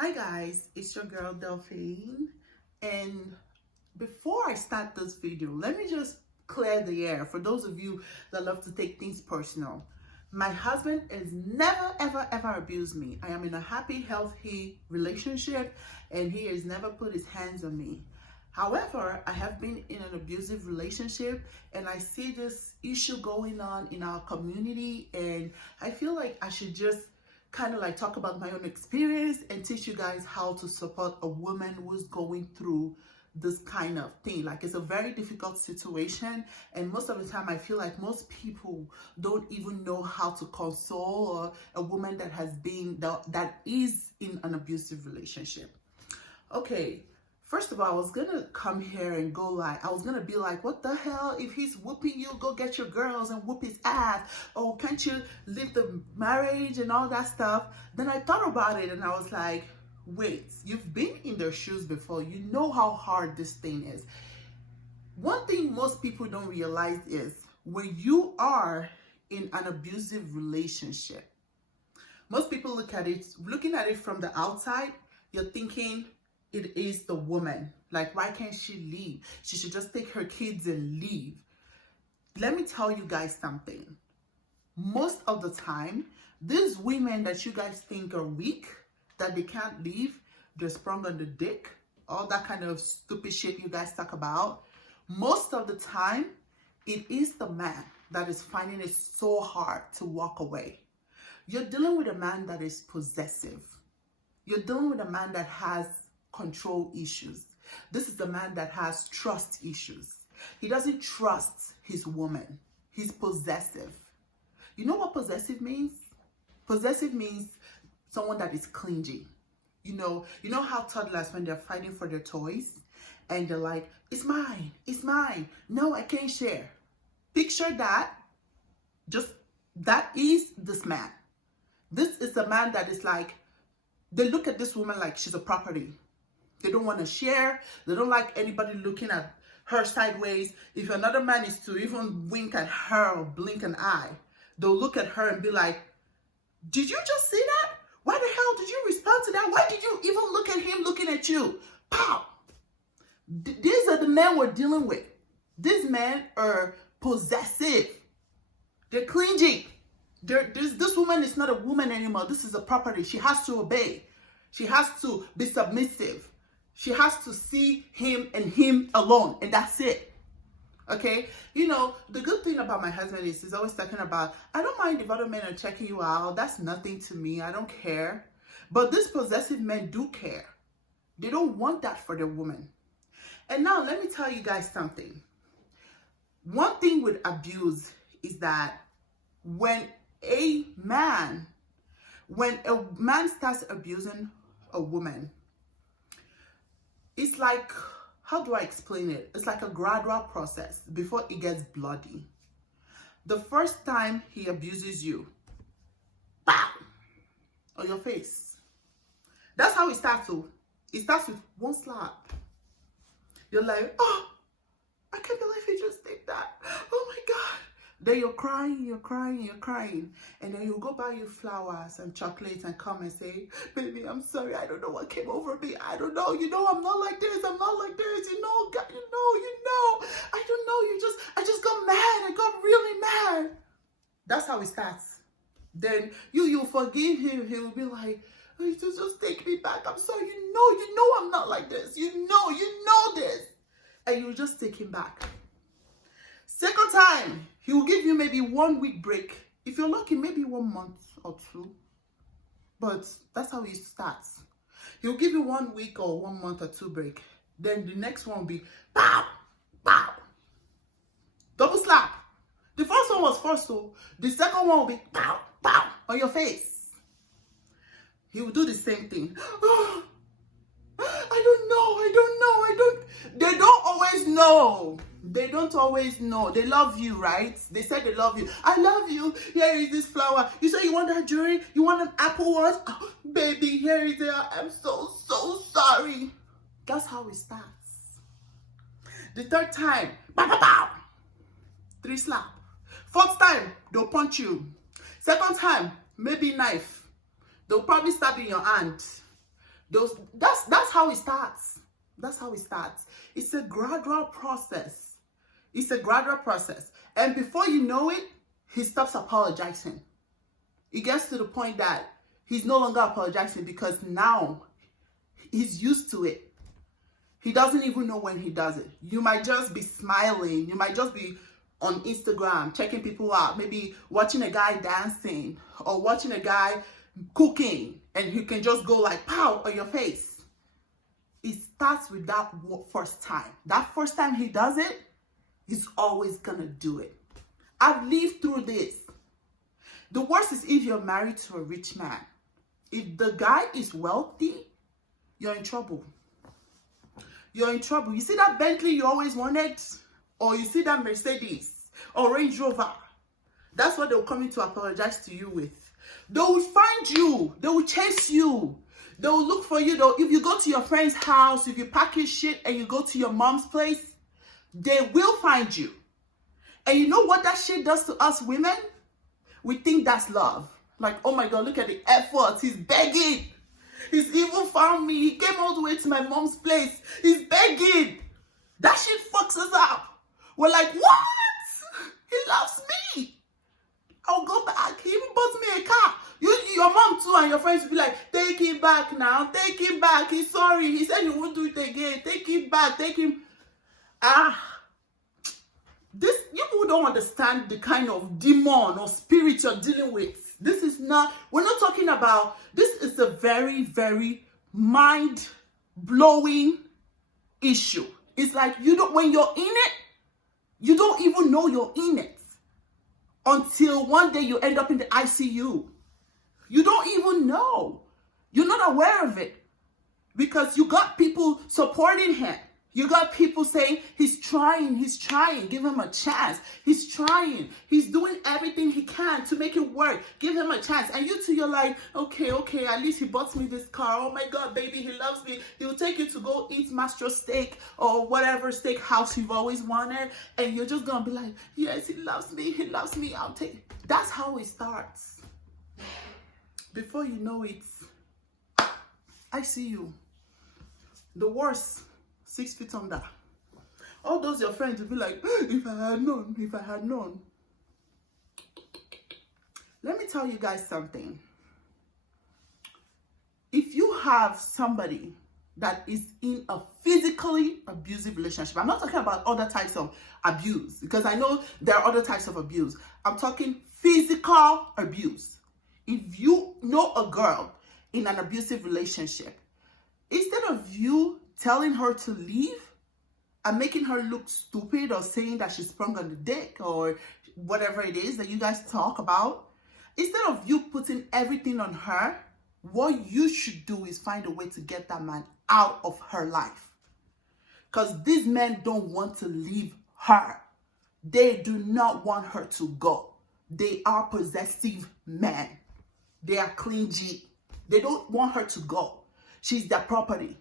Hi guys, it's your girl Delphine, and before I start this video, let me just clear the air for those of you that love to take things personal. My husband has never ever abused me. I am in a happy, healthy relationship and he has never put his hands on me. However, I have been in an abusive relationship and I see this issue going on in our community, and I feel like I should just kind of like talk about my own experience and teach you guys how to support a woman who's going through this kind of thing. Like, it's a very difficult situation, and most of the time I feel like most people don't even know how to console a woman that has been that is in an abusive relationship. Okay, first of all, I was gonna come here and go like, I was gonna be like, what the hell? If he's whooping you, go get your girls and whoop his ass. Oh, can't you leave the marriage and all that stuff? Then I thought about it and I was like, wait, you've been in their shoes before. You know how hard this thing is. One thing most people don't realize is when you are in an abusive relationship, most people looking at it from the outside, you're thinking, it is the woman. Like, why can't she leave? She should just take her kids and leave. Let me tell you guys something. Most of the time, these women that you guys think are weak, that they can't leave, they're sprung on the dick, all that kind of stupid shit you guys talk about, most of the time, it is the man that is finding it so hard to walk away. You're dealing with a man that is possessive. You're dealing with a man that has control issues. This is the man that has trust issues. He doesn't trust his woman. He's possessive. You know what possessive means? Possessive means someone that is clingy. You know how toddlers, when they're fighting for their toys and they're like, it's mine, it's mine. No, I can't share. Picture that. That is this man. This is the man that is like, they look at this woman like she's a property. They don't want to share. They don't like anybody looking at her sideways. If another man is to even wink at her or blink an eye, they'll look at her and be like, did you just see that? Why the hell did you respond to that? Why did you even look at him looking at you? Pow! These are the men we're dealing with. These men are possessive. They're clingy. This woman is not a woman anymore. This is a property. She has to obey. She has to be submissive. She has to see him and him alone, and that's it. Okay? The good thing about my husband is he's always talking about, I don't mind if other men are checking you out. That's nothing to me. I don't care. But these possessive men do care. They don't want that for their woman. And now let me tell you guys something. One thing with abuse is that when a man starts abusing a woman, it's like, how do I explain it? It's like a gradual process before it gets bloody. The first time he abuses you, bam, on your face. That's how it starts. It starts with one slap. You're like, oh, I can't believe he just did that. Oh my God. Then you're crying. And then he'll go buy you flowers and chocolates and come and say, baby, I'm sorry. I don't know what came over me. I don't know. I'm not like this. I'm not like this. God, I don't know. I just got mad. I got really mad. That's how it starts. Then you forgive him. He'll be like, oh, just take me back. I'm sorry. You know I'm not like this. You know this. And you just take him back. Second time, he will give you maybe 1 week break. If you're lucky, maybe 1 month or 2. But that's how it starts. He'll give you 1 week or 1 month or 2 break. Then the next one will be pow, pow. Double slap. The first one was first, so the second one will be pow, pow on your face. He will do the same thing. They don't always know. They don't always know. They love you, right? They said they love you. I love you. Here is this flower. You say you want that jewelry? You want an Apple Watch? Oh, baby, here is it. I'm so sorry. That's how it starts. The third time, pow, pow, pow. 3 slap. Fourth time, they'll punch you. Second time, maybe knife. They'll probably stab in your hand. That's how it starts. That's how it starts. It's a gradual process. It's a gradual process. And before you know it, he stops apologizing. It gets to the point that he's no longer apologizing because now he's used to it. He doesn't even know when he does it. You might just be smiling. You might just be on Instagram checking people out, maybe watching a guy dancing or watching a guy cooking, and you can just go like pow on your face. It starts with that first time. That first time he does it, he's always gonna do it. I've lived through this. The worst is if you're married to a rich man. If the guy is wealthy, you're in trouble. You're in trouble. You see that Bentley you always wanted? Or you see that Mercedes or Range Rover? That's what they'll come in to apologize to you with. They will find you. They will chase you. They will look for you. If you go to your friend's house, if you pack your shit and you go to your mom's place, they will find you. And you know what that shit does to us women? We think that's love. Like, oh my God, look at the effort. He's begging. He's even found me. He came all the way to my mom's place. He's begging. That shit fucks us up. We're like, what? He loves me. I'll go back. He even bought me a car. Your mom too and your friends will be like, take him back now. Take him back. He's sorry. He said he won't do it again. Take him back. Take him. You don't understand the kind of demon or spirit you're dealing with. This is not, we're not talking about, this is a very, very mind-blowing issue. It's like when you're in it, you don't even know you're in it until one day you end up in the ICU. You don't even know. You're not aware of it because you got people supporting him. You got people saying, he's trying, give him a chance. He's trying, he's doing everything he can to make it work. Give him a chance. And you two, you're like, okay, at least he bought me this car. Oh my God, baby, he loves me. He'll take you to go eat master steak or whatever steak house you've always wanted. And you're just gonna be like, yes, he loves me, I'll take it. That's how it starts. Before you know it, I see you. The worst. 6 feet under. All those your friends will be like, if I had known. Let me tell you guys something. If you have somebody that is in a physically abusive relationship, I'm not talking about other types of abuse, because I know there are other types of abuse. I'm talking physical abuse. If you know a girl in an abusive relationship, instead of you telling her to leave and making her look stupid or saying that she's sprung on the dick or whatever it is that you guys talk about, instead of you putting everything on her, what you should do is find a way to get that man out of her life. Because these men don't want to leave her. They do not want her to go. They are possessive men. They are clingy. They don't want her to go. She's their property.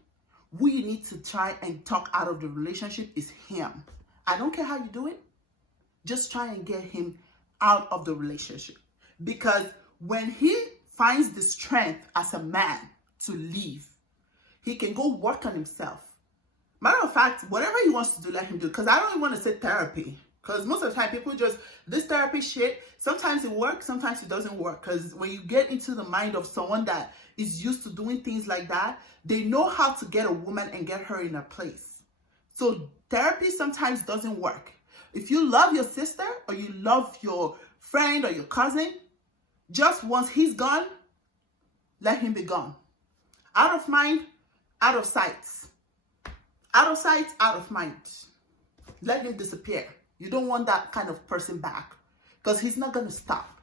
Who you need to try and talk out of the relationship is him. I don't care how you do it. Just try and get him out of the relationship. Because when he finds the strength as a man to leave, he can go work on himself. Matter of fact, whatever he wants to do, let him do. Because I don't even want to say therapy. Because most of the time, people just, this therapy shit, sometimes it works, sometimes it doesn't work. Because when you get into the mind of someone that is used to doing things like that, they know how to get a woman and get her in a place. So therapy sometimes doesn't work. If you love your sister or you love your friend or your cousin, just once he's gone, let him be gone. Out of mind, out of sight. Out of sight, out of mind. Let him disappear. You don't want that kind of person back because he's not going to stop.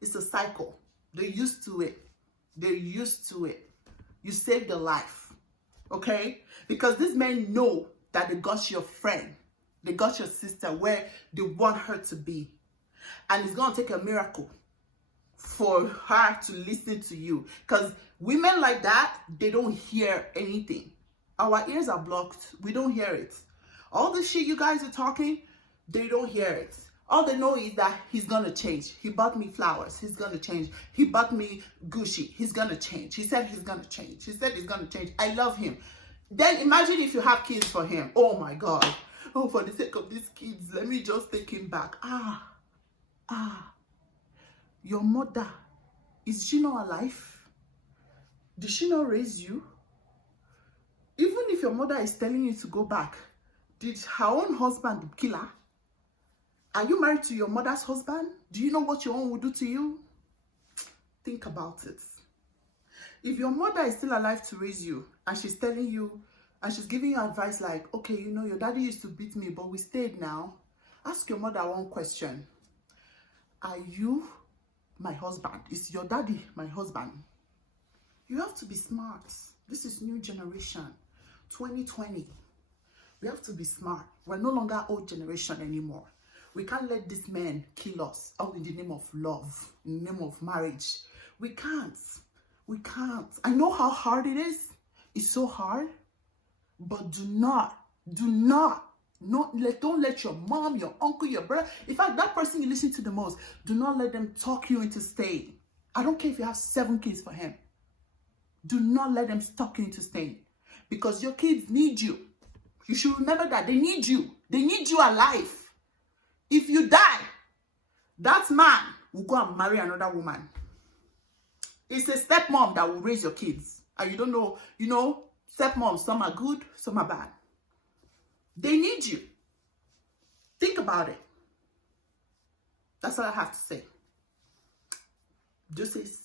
It's a cycle. They're used to it. They're used to it. You saved their life, okay? Because these men know that they got your friend. They got your sister where they want her to be. And it's going to take a miracle for her to listen to you. Because women like that, they don't hear anything. Our ears are blocked. We don't hear it. All the shit you guys are talking, they don't hear it. All they know is that he's gonna change. He bought me flowers. He's gonna change. He bought me Gucci. He's gonna change. He said he's gonna change. He said he's gonna change. I love him. Then imagine if you have kids for him. Oh my God. Oh, for the sake of these kids, let me just take him back. Your mother, is she not alive? Did she not raise you? Even if your mother is telling you to go back, did her own husband kill her? Are you married to your mother's husband? Do you know what your own will do to you? Think about it. If your mother is still alive to raise you and she's telling you and she's giving you advice like, okay, you know, your daddy used to beat me, but we stayed now. Ask your mother one question. Are you my husband? Is your daddy my husband? You have to be smart. This is new generation, 2020. We have to be smart. We're no longer old generation anymore. We can't let this man kill us all in the name of love, in the name of marriage. We can't. We can't. I know how hard it is. It's so hard. But don't let your mom, your uncle, your brother, in fact, that person you listen to the most, do not let them talk you into staying. I don't care if you have 7 kids for him. Do not let them talk you into staying. Because your kids need you. You should remember that. They need you. They need you alive. If you die, that man will go and marry another woman. It's a stepmom that will raise your kids. And you don't know, you know, stepmoms, some are good, some are bad. They need you. Think about it. That's all I have to say. Deuces.